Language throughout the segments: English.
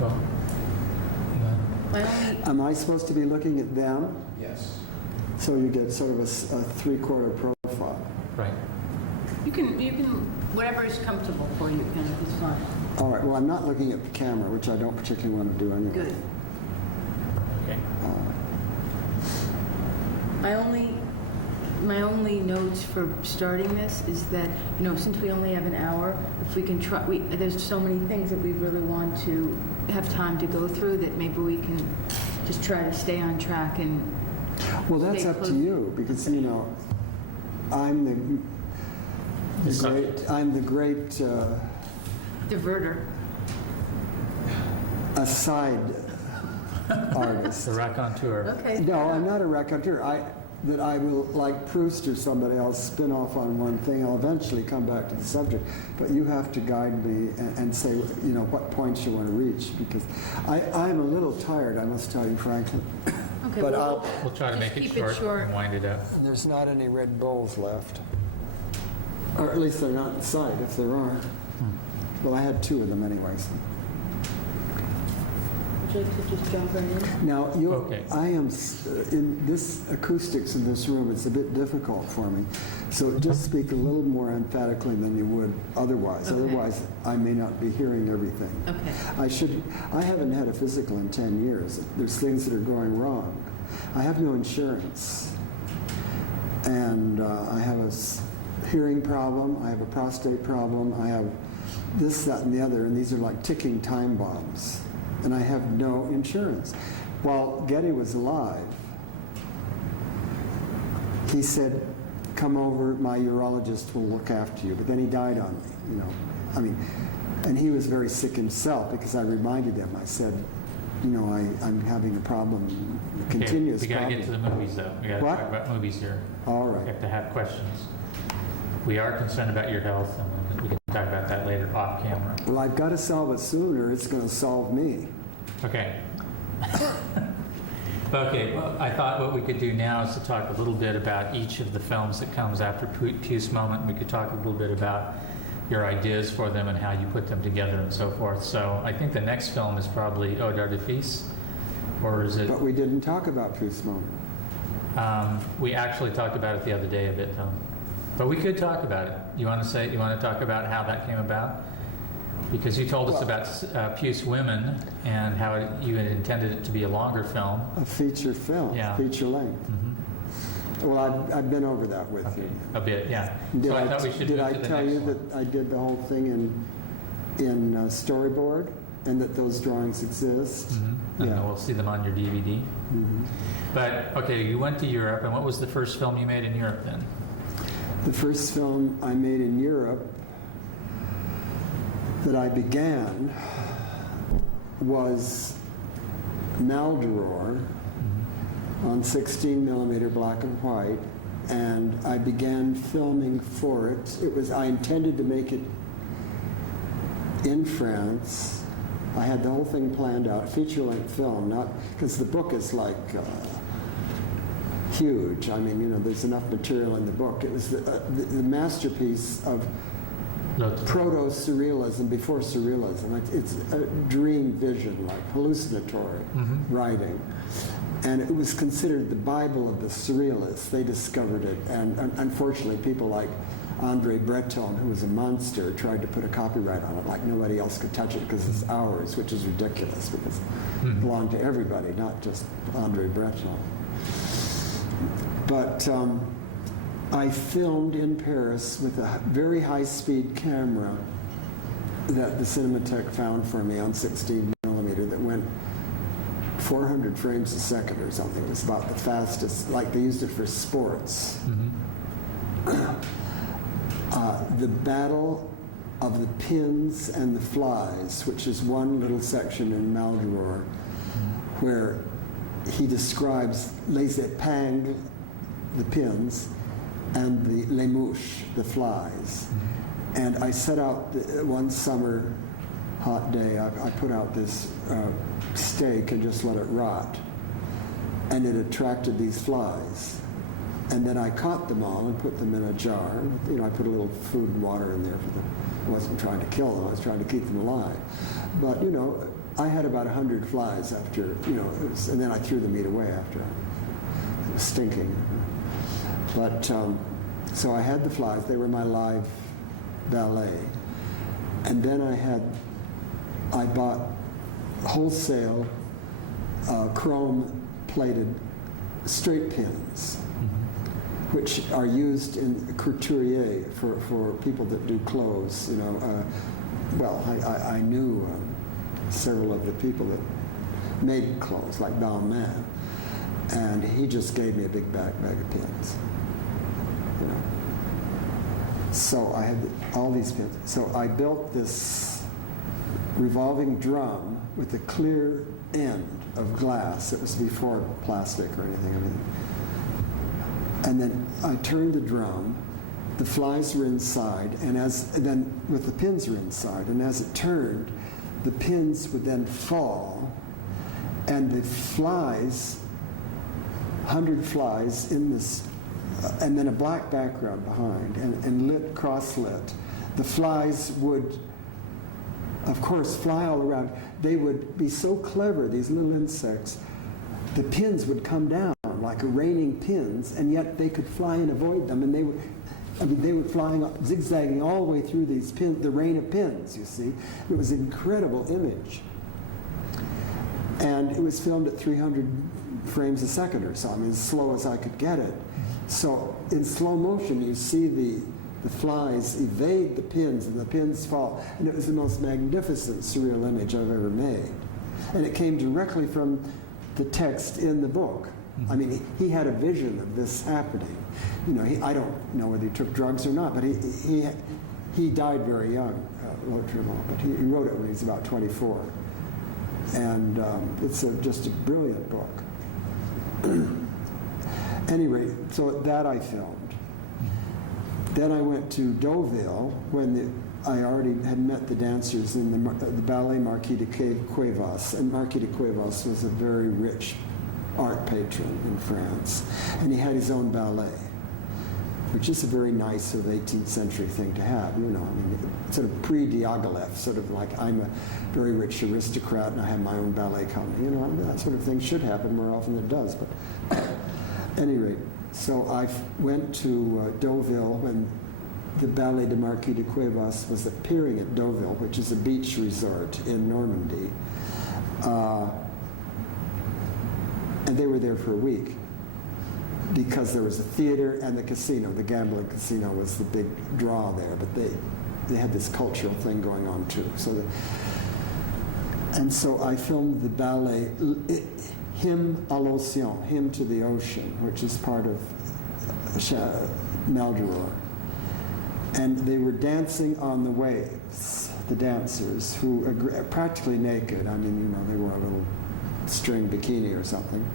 Well, am I supposed to be looking at them? Yes. So you get sort of a three-quarter profile. right. You can, whatever is comfortable for you, Kenneth, it's fine. All right, well, I'm not looking at the camera, which I don't particularly want to do anyway. Good. Okay. My only notes for starting this is that, since we only have an hour, if we can try, there's so many things that we really want to have time to go through that maybe we can just try to stay on track and Well, that's stay up close. to you, because, I'm the great Diverter. aside artist. The raconteur. Okay. No, I'm not a raconteur. That I will, like Proust or somebody, I'll spin off on one thing. I'll eventually come back to the subject. But you have to guide me and say, what points you want to reach, because I'm a little tired, I must tell you frankly. Okay, But well, We'll try to Just make it keep it short, short. and wind it up. There's not any Red Bulls left. Or at least they're not in sight, if there are. Well, I had 2 of them anyway. So. would you like to just jump right in? Now, Okay. I am, in this acoustics in this room, it's a bit difficult for me. So just speak a little more emphatically than you would otherwise. Okay. Otherwise, I may not be hearing everything. Okay. I haven't had a physical in 10 years. There's things that are going wrong. I have no insurance. And I have a hearing problem. I have a prostate problem. I have this, that, and the other. And these are like ticking time bombs. And I have no insurance. While Getty was alive, he said, come over, my urologist will look after you. But then he died on me, and he was very sick himself, because I reminded him, I said, I'm having a problem, continuous We got to problem. get to the movies, though. We got to What? talk about movies here. All We right. have to have questions. We are concerned about your health, and we can talk about that later off camera. Well, I've got to solve it sooner, or it's going to solve me. Okay. Okay, well, I thought what we could do now is to talk a little bit about each of the films that comes after Puce Moment. We could talk a little bit about your ideas for them and how you put them together and so forth. So I think the next film is probably Ode d'Artifice, or is it? But we didn't talk about Puce Moment. We actually talked about it the other day a bit, though. But we could talk about it. You want to talk about how that came about? Because you told us about Puce Women and how you had intended it to be a longer film. A feature film, Yeah. feature length. Well, I've been over that with you. A bit, yeah. Did So I I, thought we should did move I to the tell next you one. that I did the whole thing in storyboard, and that those drawings exist? And Yeah. we'll see them on your DVD. But, okay, you went to Europe, and what was the first film you made in Europe then? The first film I made in Europe that I began was Maldoror on 16 millimeter black and white, and I began filming for it. I intended to make it in France. I had the whole thing planned out, feature-length film, not because the book is like huge. I mean, there's enough material in the book. It was the masterpiece of proto-surrealism before surrealism. It's a dream vision, like hallucinatory writing. And it was considered the Bible of the surrealists. They discovered it. And unfortunately, people like Andre Breton, who was a monster, tried to put a copyright on it, like nobody else could touch it because it's ours, which is ridiculous, because it belonged to everybody, not just Andre Breton. But I filmed in Paris with a very high-speed camera that the Cinematheque found for me on 16 millimeter that went 400 frames a second or something. It was about the fastest, like they used it for sports. The Battle of the Pins and the Flies, which is one little section in Maldoror, where he describes les épingles, the pins, and the les mouches, the flies. And I set out one summer hot day, I put out this steak and just let it rot. And it attracted these flies. And then I caught them all and put them in a jar. I put a little food and water in there for the wasn't trying to kill them, I was trying to keep them alive. But, you know, I had about 100 flies after, you know, and then I threw the meat away after. It was stinking. But, so I had the flies, they were my live ballet. And then I bought wholesale chrome-plated straight pins, which are used in couturier for people that do clothes. You know, well, I knew several of the people that made clothes, like Balmain, and he just gave me a big bag of pins. You know, so I had all these pins. So I built this revolving drum with a clear end of glass. It was before plastic or anything. I mean, and then I turned the drum, the flies were inside, and then with the pins were inside, and as it turned, the pins would then fall, and the flies, 100 flies in this, and then a black background behind, and lit, cross-lit. The flies would, of course, fly all around. They would be so clever, these little insects, the pins would come down like raining pins, and yet they could fly and avoid them, and they were flying, zigzagging all the way through these pins, the rain of pins, you see. It was an incredible image. And it was filmed at 300 frames a second or so, I mean, as slow as I could get it. So in slow motion, you see the flies evade the pins, and the pins fall. And it was the most magnificent surreal image I've ever made. And it came directly from the text in the book. I mean, he had a vision of this happening. You know, I don't know whether he took drugs or not, but he died very young, but he wrote it when he was about 24. And it's just a brilliant book. Anyway, so that I filmed. Then I went to Deauville when I already had met the dancers in the ballet Marquis de Cuevas. And Marquis de Cuevas was a very rich art patron in France. And he had his own ballet, which is a very nice sort of 18th century thing to have, you know. I mean, sort of pre-Diaghilev, sort of like I'm a very rich aristocrat and I have my own ballet company. You know, that sort of thing should happen more often than it does. But at any rate, so I went to Deauville when the Ballet de Marquis de Cuevas was appearing at Deauville, which is a beach resort in Normandy. And they were there for a week because there was a theater and the casino. The gambling casino was the big draw there, but they had this cultural thing going on too. And so I filmed the ballet Hymn à l'Océan, Hymn to the Ocean, which is part of Maldoror. And they were dancing on the waves, the dancers, who were practically naked. I mean, you know, they wore a little string bikini or something.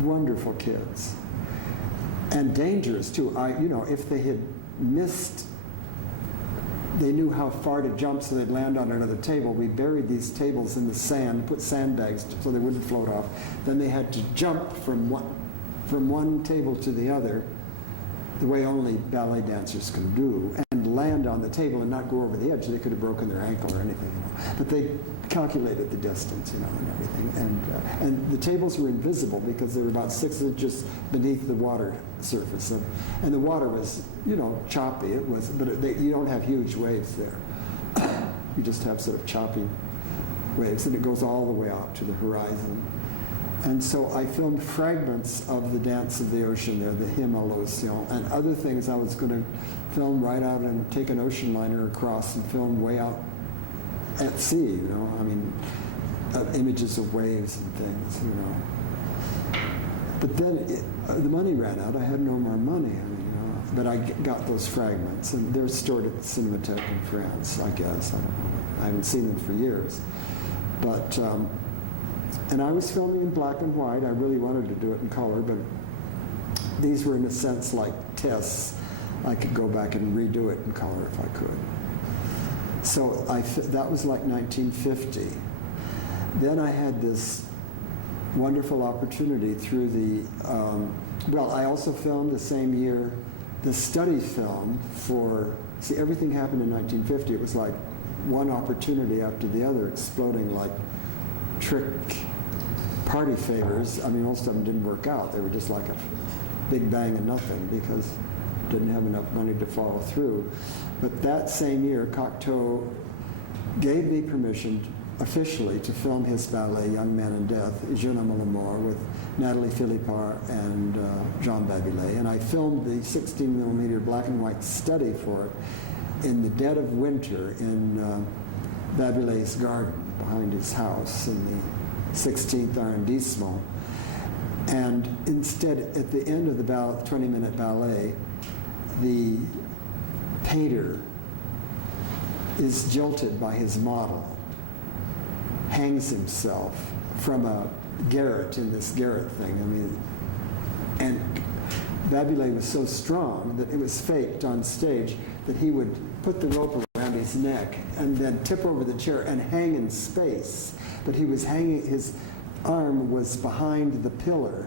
Wonderful kids. And dangerous too. You know, if they had missed, they knew how far to jump so they'd land on another table. We buried these tables in the sand, put sandbags so they wouldn't float off. Then they had to jump from one table to the other, the way only ballet dancers can do, and land on the table and not go over the edge. They could have broken their ankle or anything. You know. But they calculated the distance, you know, and everything. And the tables were invisible because they were about 6 inches beneath the water surface. And the water was, you know, choppy. It was, but you don't have huge waves there. You just have sort of choppy waves, and it goes all the way out to the horizon. And so I filmed fragments of the Dance of the Ocean there, the Hymn à l'Océan, and other things I was going to film right out and take an ocean liner across and film way out at sea, you know, I mean, images of waves and things, you know. But then the money ran out. I had no more money, I mean, you know, but I got those fragments, and they're stored at the Cinémathèque in France, I guess. I don't know. I haven't seen them for years. But, and I was filming in black and white. I really wanted to do it in color, but these were in a sense like tests. I could go back and redo it in color if I could. So that was like 1950. Then I had this wonderful opportunity through the, well, I also filmed the same year the study film for See, everything happened in 1950. It was like one opportunity after the other, exploding like trick party favors. I mean, most of them didn't work out. They were just like a big bang of nothing because didn't have enough money to follow through. But that same year, Cocteau gave me permission officially to film his ballet, Young Man in Death, Jeune Homme à Mort, with Nathalie Philippard and Jean Babylay. And I filmed the 16mm black and white study for it in the dead of winter in Babylay's garden behind his house in the 16th arrondissement. And instead, at the end of the 20-minute ballet, the painter is jilted by his model, hangs himself from a garret in this garret thing. I mean, and Babylay was so strong that it was faked on stage that he would put the rope around his neck and then tip over the chair and hang in space. But he was hanging, his arm was behind the pillar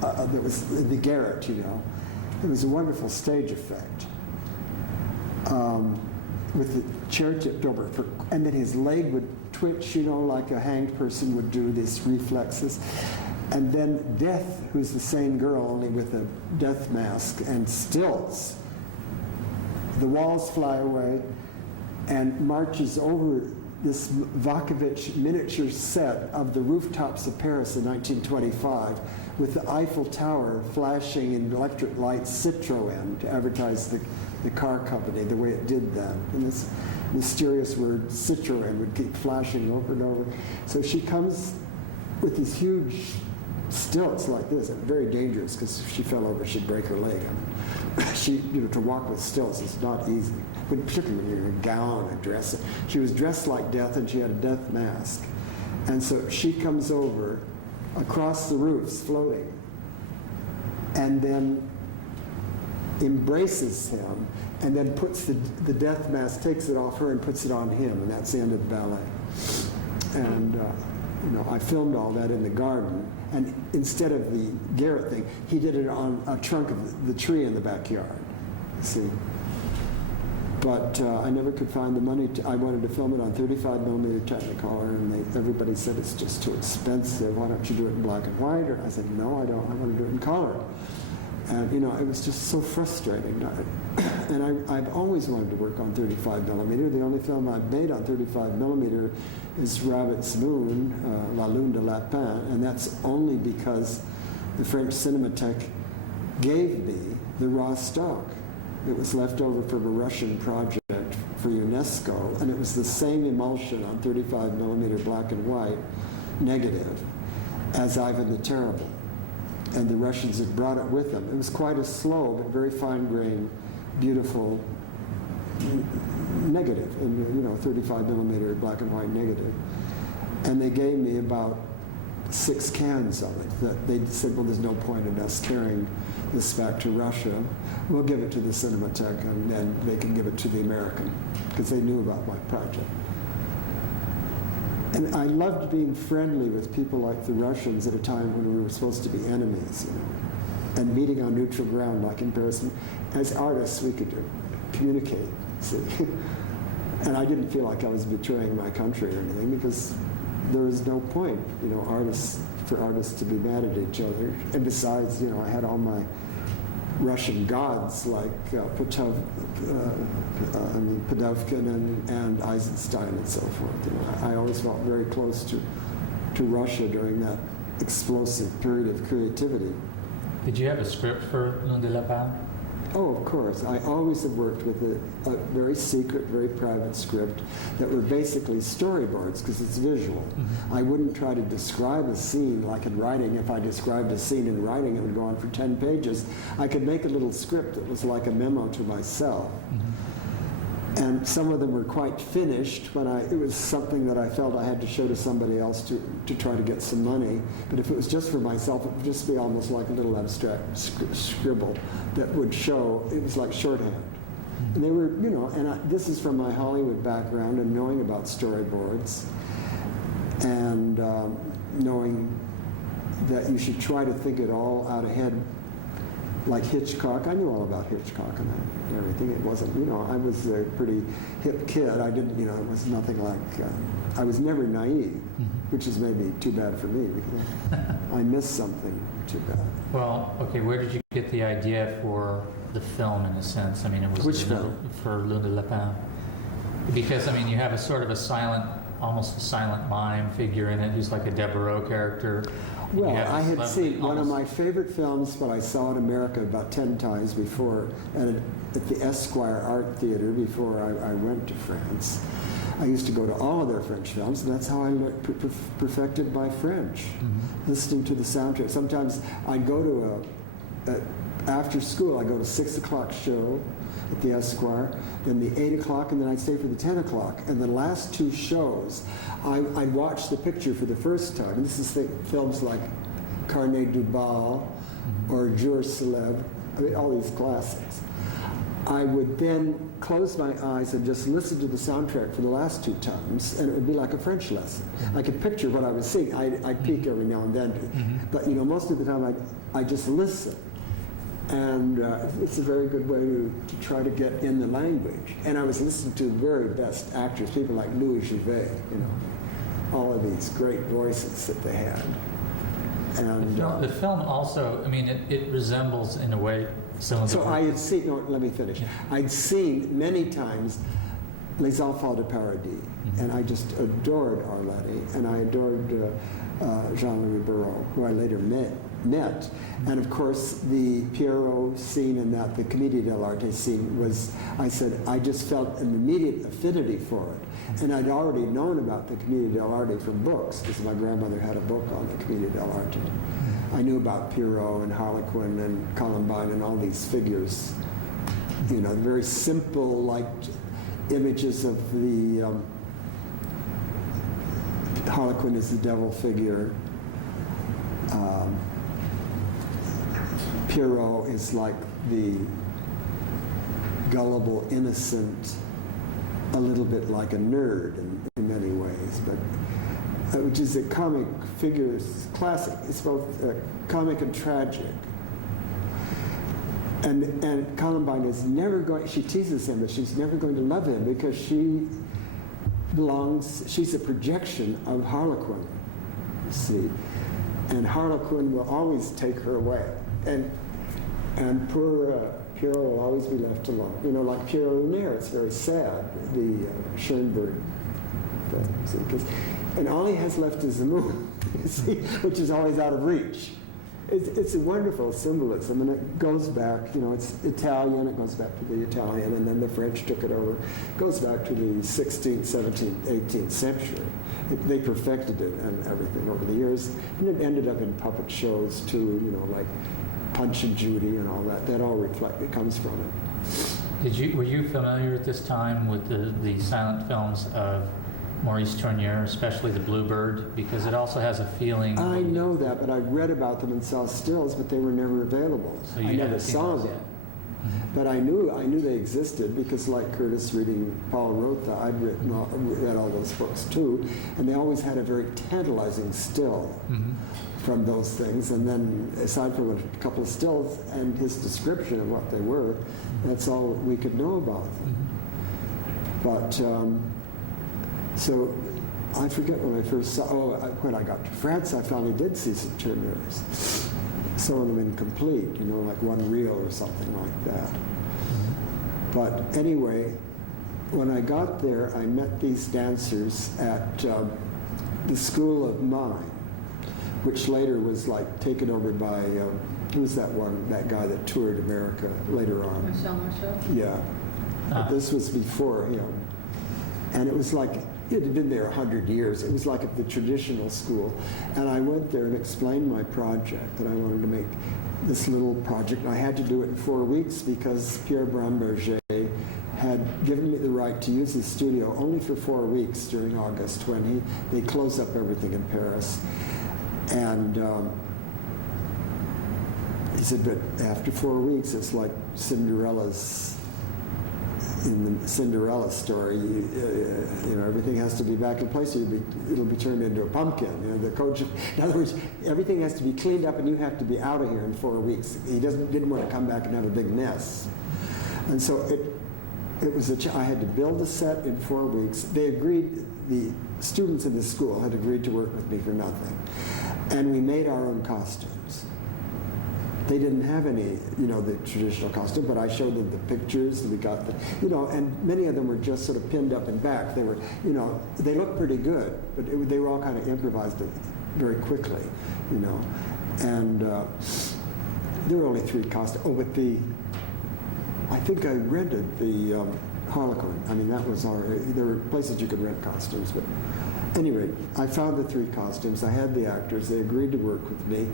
that was in the garret, you know. It was a wonderful stage effect. With the chair tipped over, and then his leg would twitch, you know, like a hanged person would do, these reflexes. And then Death, who's the same girl, only with a death mask and stilts. The walls fly away and marches over this Vakovich miniature set of the rooftops of Paris in 1925 with the Eiffel Tower flashing in electric lights Citroën to advertise the car company the way it did then. And this mysterious word Citroën would keep flashing over and over. So she comes with these huge stilts like this, and very dangerous because if she fell over, she'd break her leg. She, you know, to walk with stilts is not easy, but particularly when you're in a gown and dress. She was dressed like Death, and she had a death mask. And so she comes over across the roofs, floating, and then embraces him, and then puts the death mask, takes it off her and puts it on him, and that's the end of the ballet. And you know, I filmed all that in the garden, and instead of the garret thing, he did it on a trunk of the tree in the backyard, see. But I never could find the money. I wanted to film it on 35mm Technicolor, and everybody said it's just too expensive. Why don't you do it in black and white? Or I said, no, I don't. I want to do it in color. And you know, it was just so frustrating. And I've always wanted to work on 35mm. The only film I've made on 35mm is Rabbit's Moon, La Lune de Lapin, and that's only because the French Cinematheque gave me the raw stock. It was left over from a Russian project for UNESCO, and it was the same emulsion on 35mm black and white negative as Ivan the Terrible. And the Russians had brought it with them. It was quite a slow but very fine-grained, beautiful negative, and you know, 35mm black and white negative. And they gave me about 6 cans of it. That they said, well, there's no point in us carrying this back to Russia. We'll give it to the Cinematheque, and then they can give it to the American, because they knew about my project. And I loved being friendly with people like the Russians at a time when we were supposed to be enemies, you know, and meeting on neutral ground, like in Paris. As artists, we could communicate, see. And I didn't feel like I was betraying my country or anything, because there was no point, you know, for artists to be mad at each other. And besides, you know, I had all my Russian gods like Podovkin and Eisenstein and so forth. You know, I always felt very close to Russia during that explosive period of creativity. Did you have a script for Lune de Lapin? Oh, of course. I always have worked with a very secret, very private script that were basically storyboards, because it's visual. Mm-hmm. I wouldn't try to describe a scene like in writing. If I described a scene in writing, it would go on for 10 pages. I could make a little script that was like a memo to myself. Mm-hmm. And some of them were quite finished when it was something that I felt I had to show to somebody else to try to get some money. But if it was just for myself, it would just be almost like a little abstract scribble that would show, it was like shorthand. And they were, you know, and this is from my Hollywood background and knowing about storyboards and knowing that you should try to think it all out ahead like Hitchcock. I knew all about Hitchcock and everything. It wasn't, I was a pretty hip kid. I didn't, it was nothing like, I was never naive, which is maybe too bad for me because I missed something too bad. Well, okay, where did you get the idea for the film in a sense? I mean, it was Which film? For Lune de Lapin. Because, I mean, you have a sort of a silent, almost a silent mime figure in it who's like a Deborah character. Well, I had seen one of my favorite films, but I saw in America about 10 times before at the Esquire Art Theater before I went to France. I used to go to all of their French films, and that's how I perfected my French, listening to the soundtrack. Sometimes I'd go to after school, I'd go to 6 o'clock show at the Esquire, then the 8 o'clock, and then I'd stay for the 10 o'clock. And the last two shows, I'd watch the picture for the first time. And this is films like Carnet du Bal or Jour Célèbre, I mean, all these classics. I would then close my eyes and just listen to the soundtrack for the last 2 times, and it would be like a French lesson. I could picture what I was seeing. I'd peek every now and then, but most of the time I just listen. And it's a very good way to try to get in the language. And I was listening to the very best actors, people like Louis Jouvet, all of these great voices that they had. And the film also, I mean, it resembles in a way some of the... So I had seen, let me finish. Yeah. I'd seen many times Les Enfants de Paradis, and I just adored Arletty, and I adored Jean-Louis Barrault, who I later met. And of course, the Pierrot scene and the Commedia dell'arte scene was, I said, I just felt an immediate affinity for it. And I'd already known about the Commedia dell'arte from books, because my grandmother had a book on the Commedia dell'arte. I knew about Pierrot and Harlequin and Columbine and all these figures, very simple, like images of the Harlequin is the devil figure. Pierrot is like the gullible, innocent, a little bit like a nerd in many ways, but which is a comic figure, classic. It's both comic and tragic. And Columbine is never going, she teases him, but she's never going to love him because she's a projection of Harlequin, you see. And Harlequin will always take her away. And poor Pierrot will always be left alone. Like Pierre Lunaire, it's very sad, the Schoenberg thing. And all he has left is the moon, you see, which is always out of reach. It's a wonderful symbolism, and it goes back, it's Italian, it goes back to the Italian, and then the French took it over. It goes back to the 16th, 17th, 18th century. They perfected it and everything over the years, and it ended up in puppet shows too, like Punch and Judy and all that. That all it comes from it. Were you familiar at this time with the silent films of Maurice Tournier, especially The Bluebird, because it also has a feeling... I know that, but I read about them and saw stills, but they were never available. So I never saw them. But I knew they existed because, like Curtis reading Paul Rotha, I'd read all those books too, and they always had a very tantalizing still from those things. And then, aside from a couple of stills and his description of what they were, that's all we could know about them. But so I forget when I first saw. When I got to France, I finally did see some Tourniers. Some of them incomplete, like one reel or something like that. But anyway, when I got there, I met these dancers at the School of Mime, which later was like taken over by, who's that guy that toured America later on? Marcel. Yeah. But this was before him. And it was like, it had been there 100 years. It was like at the traditional school. And I went there and explained my project, that I wanted to make this little project. And I had to do it in 4 weeks because Pierre Bramberger had given me the right to use his studio only for 4 weeks during August when they closed up everything in Paris. And he said, but after 4 weeks, it's like Cinderella's in the Cinderella story, everything has to be back in place. It'll be turned into a pumpkin. The coach, in other words, everything has to be cleaned up, and you have to be out of here in 4 weeks. He didn't want to come back and have a big mess, and so it was I had to build a set in 4 weeks. They agreed. The students in the school had agreed to work with me for nothing, and we made our own costumes. They didn't have any, the traditional costume, but I showed them the pictures, and we got the, and many of them were just sort of pinned up and back. They were, they looked pretty good, but they were all kind of improvised very quickly, and there were only 3 costumes. Oh, but I think I rented the Harlequin. I mean, that was there were places you could rent costumes, but anyway, I found the 3 costumes. I had the actors. They agreed to work with me.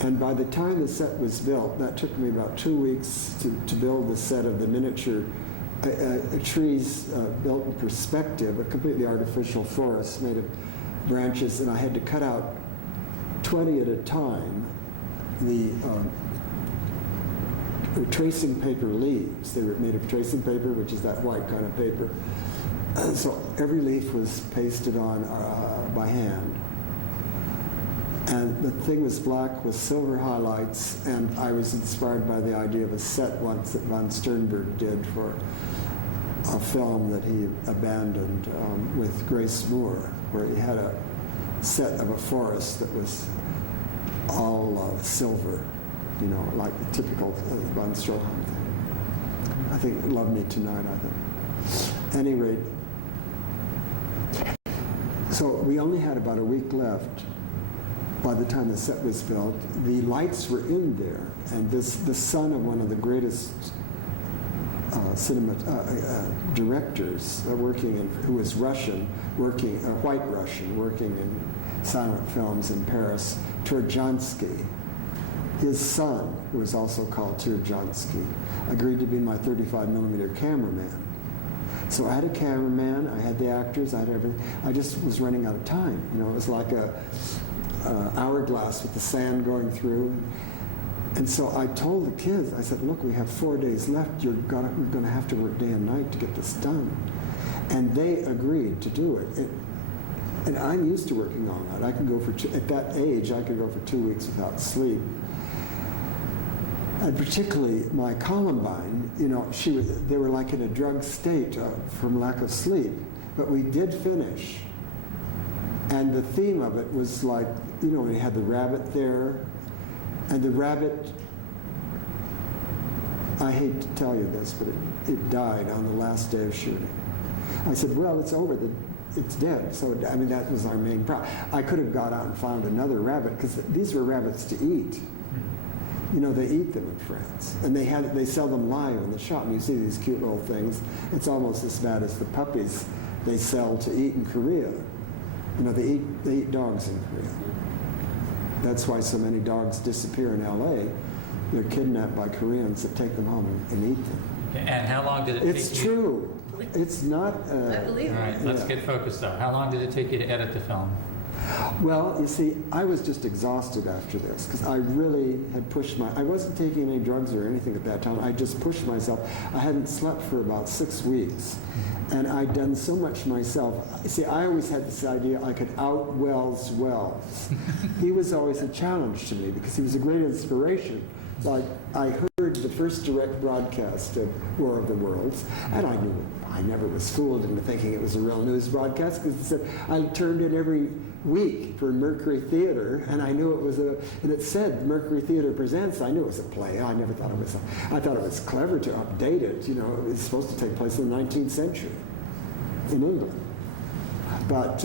And by the time the set was built, that took me about 2 weeks to build the set of the miniature trees built in perspective, a completely artificial forest made of branches, and I had to cut out 20 at a time the tracing paper leaves. They were made of tracing paper, which is that white kind of paper. So every leaf was pasted on by hand. And the thing was black with silver highlights, and I was inspired by the idea of a set once that von Sternberg did for a film that he abandoned with Grace Moore, where he had a set of a forest that was all silver, like the typical von Stroheim thing. I think Love Me Tonight, I think. At any rate, so we only had about a week left by the time the set was built. The lights were in there, and the son of one of the greatest cinema directors who was Russian, white Russian, working in silent films in Paris, Turjansky. His son, who was also called Turjansky, agreed to be my 35mm cameraman. So I had a cameraman, I had the actors, I had everything. I just was running out of time. It was like a hourglass with the sand going through. And so I told the kids, I said, look, we have 4 days left. We're going to have to work day and night to get this done. And they agreed to do it. And I'm used to working all night. I can go at that age, I could go for 2 weeks without sleep. And particularly my Columbine, they were like in a drugged state from lack of sleep. But we did finish. And the theme of it was like, we had the rabbit there, and the rabbit, I hate to tell you this, but it died on the last day of shooting. I said, well, it's over, it's dead. So, that was our main problem. I could have got out and found another rabbit, because these were rabbits to eat. They eat them in France, and they sell them live in the shop. And you see these cute little things. It's almost as bad as the puppies they sell to eat in Korea. They eat dogs in Korea. That's why so many dogs disappear in L.A. They're kidnapped by Koreans that take them home and eat them. And how long did it take you? It's true. It's not... I believe it. All right, let's get focused though. How long did it take you to edit the film? Well, you see, I was just exhausted after this, because I really had pushed I wasn't taking any drugs or anything at that time. I just pushed myself. I hadn't slept for about 6 weeks, and I'd done so much myself. See, I always had this idea I could out Wells. He was always a challenge to me, because he was a great inspiration. Like, I heard the first direct broadcast of War of the Worlds, and I never was fooled into thinking it was a real news broadcast, because it said I turned in every week for Mercury Theater, and I knew it was and it said Mercury Theater Presents. I knew it was a play. I never thought it was I thought it was clever to update it. It was supposed to take place in the 19th century in England. But,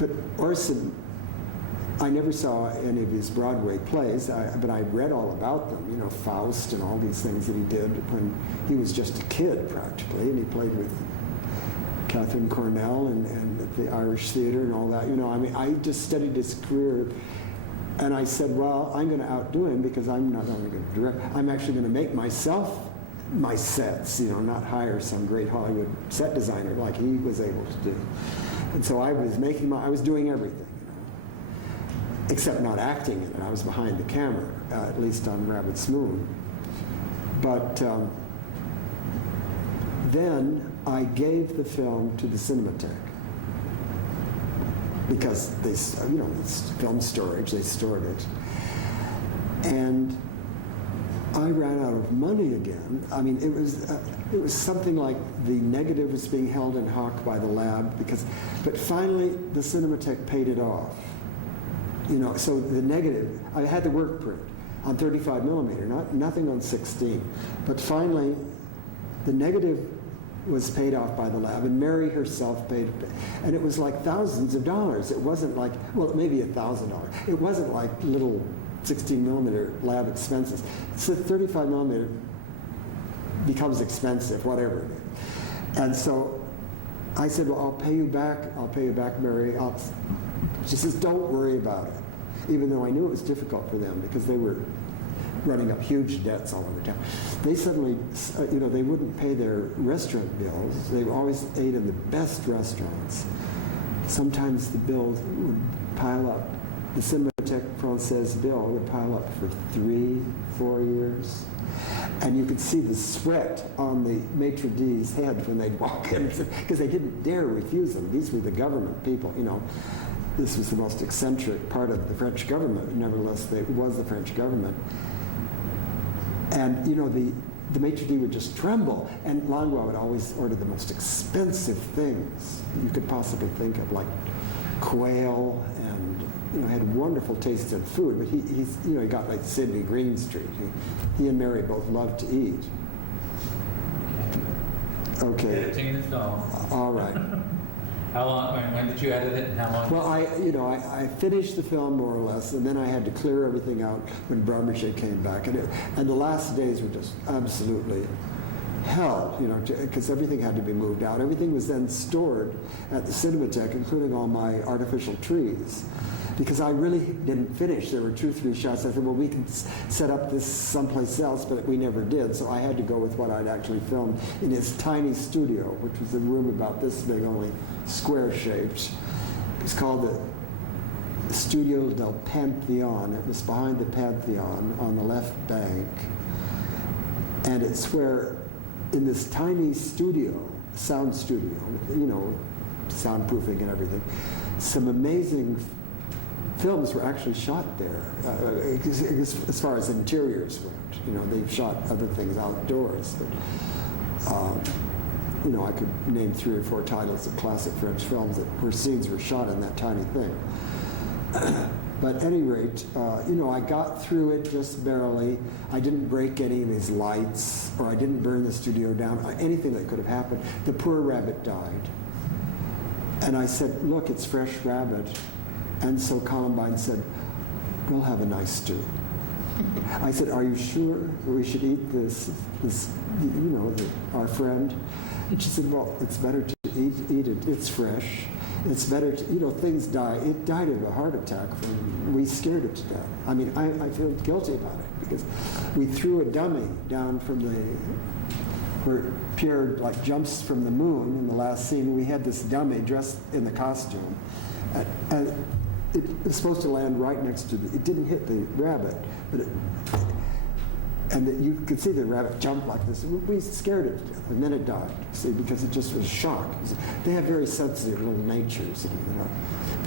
but Orson, I never saw any of his Broadway plays, but I read all about them, Faust and all these things that he did when he was just a kid, practically, and he played with Catherine Cornell and at the Irish Theater and all that. I just studied his career, and I said, well, I'm going to outdo him, because I'm not only going to direct, I'm actually going to make myself my sets, not hire some great Hollywood set designer like he was able to do. And so I was I was doing everything, except not acting in it. I was behind the camera, at least on Rabbit's Moon. But Then I gave the film to the Cinematheque because they, it's film storage, they stored it. And I ran out of money again. I mean, it was something like the negative was being held in hock by the lab but finally the Cinematheque paid it off. So the negative, I had the work print on 35 millimeter, nothing on 16. But finally, the negative was paid off by the lab, and Mary herself paid, and it was like thousands of dollars. It wasn't like, well, maybe $1,000. It wasn't like little 16 millimeter lab expenses. So 35 millimeter becomes expensive, whatever it is. And so I said, well, I'll pay you back, Mary. She says, don't worry about it. Even though I knew it was difficult for them because they were running up huge debts all over town. They suddenly, they wouldn't pay their restaurant bills. They always ate in the best restaurants. Sometimes the bills would pile up. The Cinémathèque Française bill would pile up for 3-4 years. And you could see the sweat on the maitre d's head when they'd walk in, because they didn't dare refuse them. These were the government people, This was the most eccentric part of the French government. Nevertheless, it was the French government. And, the maitre d' would just tremble. And Langlois would always order the most expensive things you could possibly think of, like quail, and, had wonderful taste in food. But he got like Sidney Greenstreet. He and Mary both loved to eat. Okay. Editing the film. All right. How long? When did you edit it, and how long? Well, I finished the film more or less, and then I had to clear everything out when Barbachet came back, and the last days were just absolutely hell, because everything had to be moved out. Everything was then stored at the Cinematheque, including all my artificial trees, because I really didn't finish. There were 2-3 shots. I said, well, we can set up this someplace else, but we never did. So I had to go with what I'd actually filmed in his tiny studio, which was a room about this big, only square-shaped. It was called the Studio del Pantheon. It was behind the Pantheon on the left bank. And it's where, in this tiny studio, sound studio, soundproofing and everything, some amazing films were actually shot there, as far as interiors went. They shot other things outdoors. But, I could name 3 or 4 titles of classic French films where scenes were shot in that tiny thing. But at any rate, I got through it just barely. I didn't break any of these lights, or I didn't burn the studio down, anything that could have happened. The poor rabbit died. And I said, look, it's fresh rabbit. And so Columbine said, we'll have a nice stew. I said, are you sure we should eat this our friend? And she said, well, it's better to eat it. It's fresh. It's better to, things die. It died of a heart attack. We scared it to death. I mean, I feel guilty about it because we threw a dummy down from where Pierre jumps from the moon in the last scene. We had this dummy dressed in the costume. And it was supposed to land right next to it didn't hit the rabbit, but you could see the rabbit jump like this. We scared it to death, and then it died, see, because it just was a shock. They have very sensitive little natures,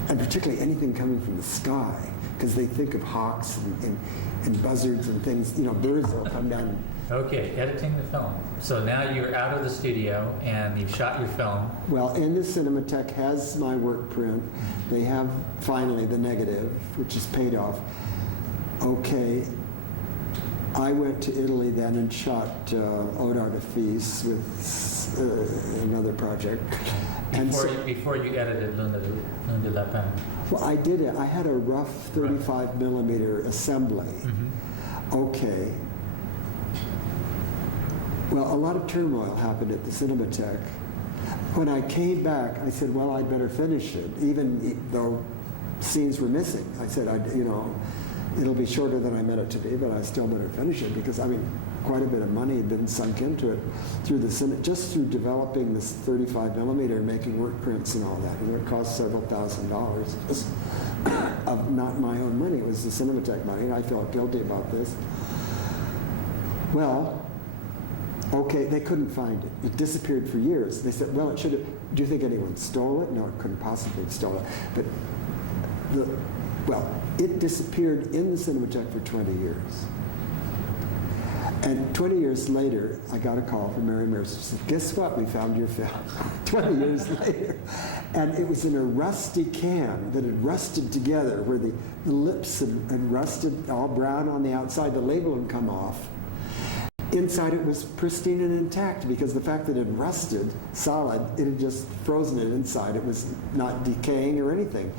and particularly anything coming from the sky, because they think of hawks and buzzards and things, birds that will come down. Okay, editing the film. So now you're out of the studio and you've shot your film. Well, and the Cinematheque has my work print. They have finally the negative, which is paid off. Okay, I went to Italy then and shot Ode Artifice with another project. Before you edited Lune de Lapin. Well, I did it. I had a rough 35 millimeter assembly. Mm-hmm. Okay. Well, a lot of turmoil happened at the Cinematheque. When I came back, I said, well, I'd better finish it, even though scenes were missing. I said, it'll be shorter than I meant it to be, but I still better finish it because, quite a bit of money had been sunk into it just through developing this 35 millimeter and making work prints and all that. It cost several $1,000s just of not my own money. It was the Cinematheque money, and I felt guilty about this. Well, Okay, they couldn't find it. It disappeared for years. They said, well, it should have. Do you think anyone stole it? No, it couldn't possibly have stolen it. But it disappeared in the Cinematheque for 20 years. And 20 years later, I got a call from Mary Mercer. She said, guess what? We found your film 20 years later. And it was in a rusty can that had rusted together, where the lips had rusted, all brown on the outside. The label had come off. Inside it was pristine and intact, because the fact that it had rusted solid, it had just frozen it inside. It was not decaying or anything.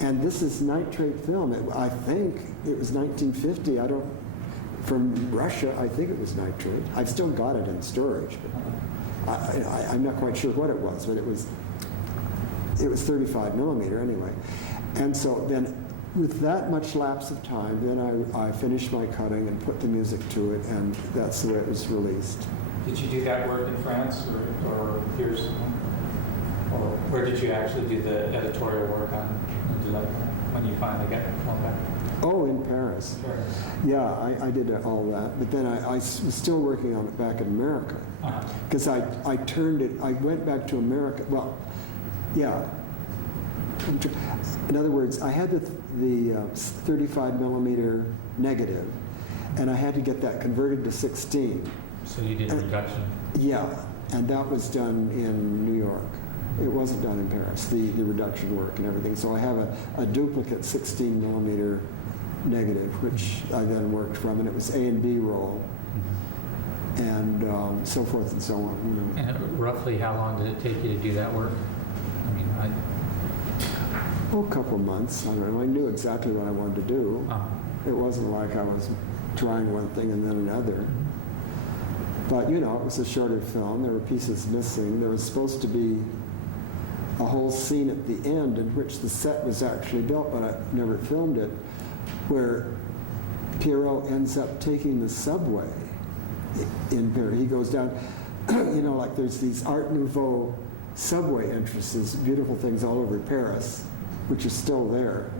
And this is nitrate film. I think it was 1950. From Russia, I think it was nitrate. I've still got it in storage, but I'm not quite sure what it was, but it was 35 millimeter anyway. And so then, with that much lapse of time, then I finished my cutting and put the music to it, and that's the way it was released. Did you do that work in France or here? Or where did you actually do the editorial work on when you finally got the film back? Oh, in Paris. Paris. Yeah, I did all that. But then I was still working on it back in America. Because I went back to America. Well, yeah. In other words, I had the 35 millimeter negative, and I had to get that converted to 16. So you did a reduction? Yeah, and that was done in New York. It wasn't done in Paris, the reduction work and everything. So I have a duplicate 16 millimeter negative, which I then worked from, and it was A and B roll, and so forth and so on. You know. And roughly how long did it take you to do that work? I mean, a couple of months. I don't know. I knew exactly what I wanted to do. It wasn't like I was trying one thing and then another. But, you know, it was a shorter film. There were pieces missing. There was supposed to be a whole scene at the end in which the set was actually built, but I never filmed it, where Pierrot ends up taking the subway in Paris. He goes down, you know, like there's these Art Nouveau subway entrances, beautiful things all over Paris, which are still there.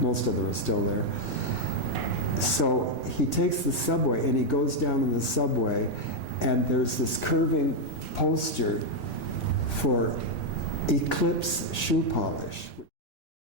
Most of them are still there. So he takes the subway and he goes down in the subway, and there's this curving poster for Eclipse shoe polish.